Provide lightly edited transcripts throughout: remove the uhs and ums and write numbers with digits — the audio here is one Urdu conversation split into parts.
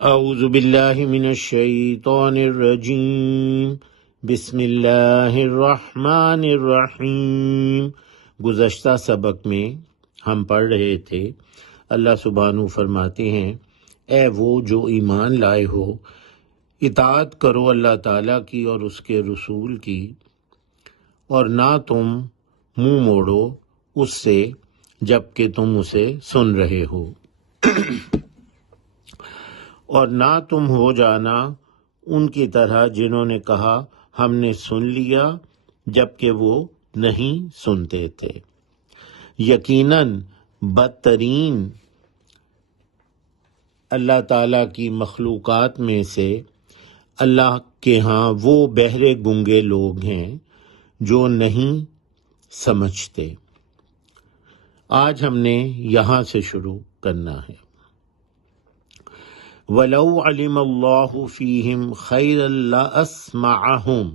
اعوذ باللہ من الشیطان الرجیم، بسم اللہ الرحمن الرحیم۔ گزشتہ سبق میں ہم پڑھ رہے تھے، اللہ سبحانہ فرماتے ہیں، اے وہ جو ایمان لائے ہو، اطاعت کرو اللہ تعالیٰ کی اور اس کے رسول کی، اور نہ تم منہ موڑو اس سے جب کہ تم اسے سن رہے ہو، اور نہ تم ہو جانا ان کی طرح جنہوں نے کہا ہم نے سن لیا جبکہ وہ نہیں سنتے تھے۔ یقیناً بدترین اللہ تعالیٰ کی مخلوقات میں سے اللہ کے ہاں وہ بہرے گنگے لوگ ہیں جو نہیں سمجھتے۔ آج ہم نے یہاں سے شروع کرنا ہے۔ وَلَوْ عَلِمَ اللَّهُ فِيهِمْ خَيْرًا لَأَسْمَعَهُمْ،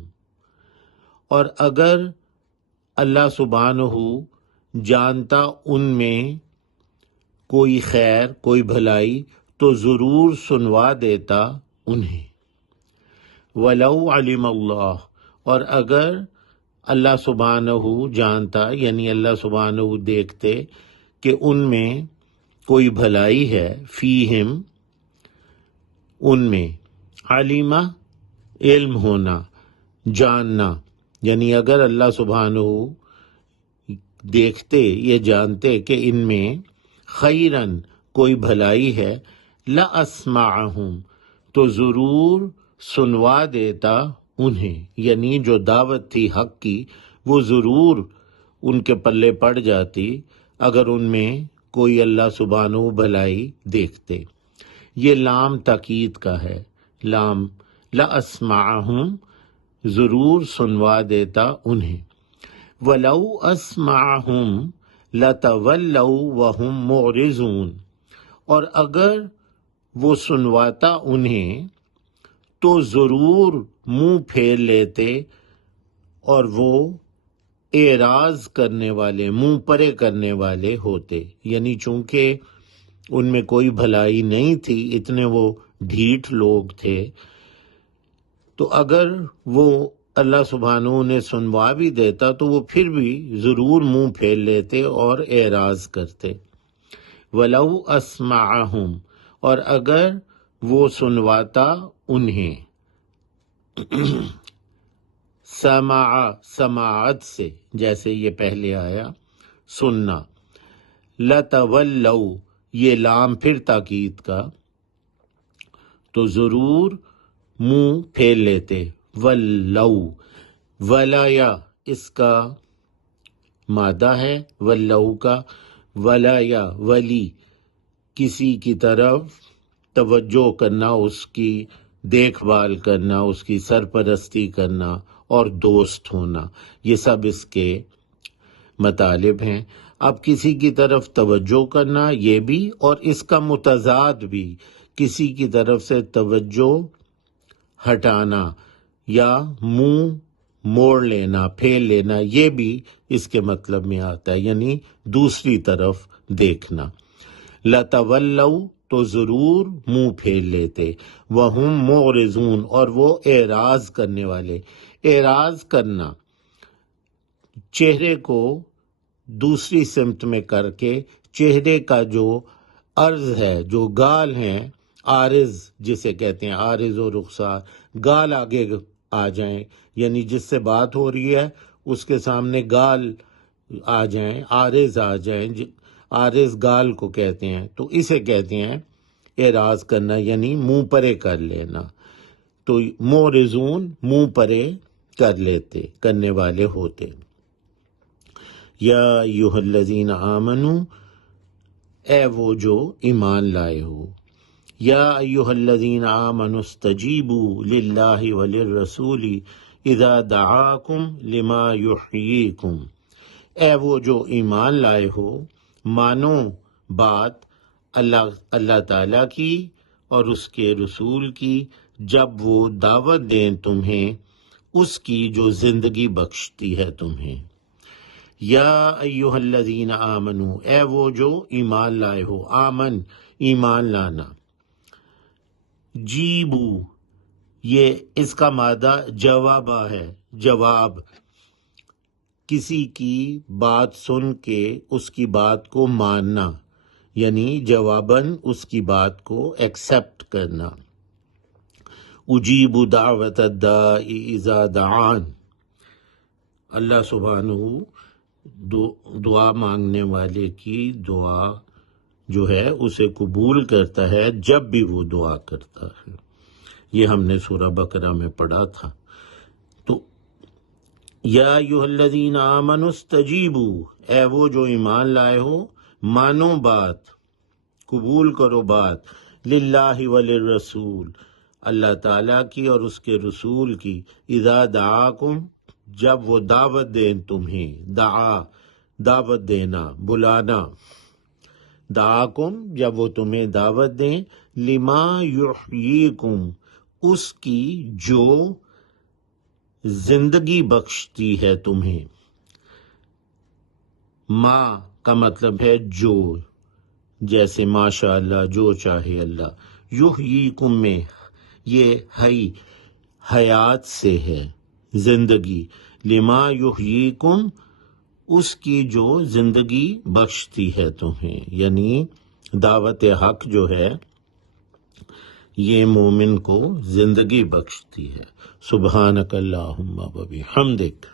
اور اگر اللہ سبحانہ جانتا ان میں کوئی خیر کوئی بھلائی تو ضرور سنوا دیتا انہیں۔ وَلَوْ عَلِمَ اللَّهُ، اور اگر اللہ سبحانہ جانتا، یعنی اللہ سبحانہ دیکھتے کہ ان میں کوئی بھلائی ہے، فیہم ان میں، علمہ علم ہونا، جاننا، یعنی اگر اللہ سبحانہ دیکھتے یہ جانتے کہ ان میں خیرن کوئی بھلائی ہے، لَأَسْمَعَهُمْ، تو ضرور سنوا دیتا انہیں، یعنی جو دعوت تھی حق کی وہ ضرور ان کے پلے پڑ جاتی اگر ان میں کوئی اللہ سبحانہ بھلائی دیکھتے۔ یہ لام تاکید کا ہے، لام لَأَسْمَعَهُمْ، ضرور سنوا دیتا انہیں۔ وَلَوْ أَسْمَعَهُمْ لَتَوَلَّوْا وَهُمْ مُعْرِضُونَ، اور اگر وہ سنواتا انہیں تو ضرور منہ پھیر لیتے اور وہ اعراض کرنے والے، منہ پرے کرنے والے ہوتے، یعنی چونکہ ان میں کوئی بھلائی نہیں تھی، اتنے وہ ڈھیٹ لوگ تھے، تو اگر وہ اللہ سبحانہ نے سنوا بھی دیتا تو وہ پھر بھی ضرور منہ پھیر لیتے اور اعراض کرتے۔ وَلَوْ أَسْمَعَهُمْ، اور اگر وہ سنواتا انہیں، سماعت سے، جیسے یہ پہلے آیا سننا، لَتَوَلَّوْا، یہ لام پھر تاکید کا، تو ضرور منہ پھیر لیتے۔ وَلَّوْ، وَلَیا اس کا مادہ ہے، وَلَّوْ کا، وَلَیا ولی، کسی کی طرف توجہ کرنا، اس کی دیکھ بھال کرنا، اس کی سرپرستی کرنا اور دوست ہونا، یہ سب اس کے مطالب ہیں۔ اب کسی کی طرف توجہ کرنا یہ بھی، اور اس کا متضاد بھی، کسی کی طرف سے توجہ ہٹانا یا منہ موڑ لینا، پھیر لینا، یہ بھی اس کے مطلب میں آتا ہے، یعنی دوسری طرف دیکھنا۔ لَتَوَلَّوْا، تو ضرور منہ پھیر لیتے، وَهُمْ مُعْرِضُونَ، اور وہ اعراض کرنے والے۔ اعراض کرنا، چہرے کو دوسری سمت میں کر کے چہرے کا جو عرض ہے، جو گال ہیں، عارض جسے کہتے ہیں، عارض و رخسار، گال آگے آ جائیں، یعنی جس سے بات ہو رہی ہے اس کے سامنے گال آ جائیں، عارض آ جائیں، عارض گال کو کہتے ہیں، تو اسے کہتے ہیں اعراض کرنا، یعنی منہ پرے کر لینا۔ تو معرضون، منہ پرے کر لیتے، کرنے والے ہوتے۔ یا ایھا الذین آمنوا، اے وہ جو ایمان لائے ہو، یا ایھا الذین آمنوا استجیبوا للہ وللرسول اذا دعاکم لما یحییکم، اے وہ جو ایمان لائے ہو، مانو بات اللہ تعالیٰ کی اور اس کے رسول کی جب وہ دعوت دیں تمہیں اس کی جو زندگی بخشتی ہے تمہیں۔ یا ایھا الذین آمنوا، اے وہ جو ایمان لائے ہو، آمن ایمان لانا، جیبو، یہ اس کا مادہ جوابا ہے، جواب، کسی کی بات سن کے اس کی بات کو ماننا، یعنی جواباً اس کی بات کو ایکسپٹ کرنا۔ اجیب دعوت الداعی اذا دعان، اللہ سبحانہ دعا مانگنے والے کی دعا جو ہے اسے قبول کرتا ہے جب بھی وہ دعا کرتا ہے۔ یہ ہم نے سورہ بقرہ میں پڑھا تھا۔ تو یا ایھا الذین آمنوا استجیبوا، اے وہ جو ایمان لائے ہو، مانو بات، قبول کرو بات، للہ وللرسول، اللہ تعالیٰ کی اور اس کے رسول کی، اذا دعاکم، جب وہ دعوت دیں تمہیں، دعا، دعوت دینا، بلانا، دعاکم، جب وہ تمہیں دعوت دیں، لما یحییکم، اس کی جو زندگی بخشتی ہے تمہیں۔ ما کا مطلب ہے جو، جیسے ماشاء اللہ، جو چاہے اللہ، یحییکم میں یہ حیات سے ہے، زندگی، لما یحییکم، اس کی جو زندگی بخشتی ہے تمہیں، یعنی دعوت حق جو ہے یہ مومن کو زندگی بخشتی ہے۔ سبحانک اللہم و بحمدک۔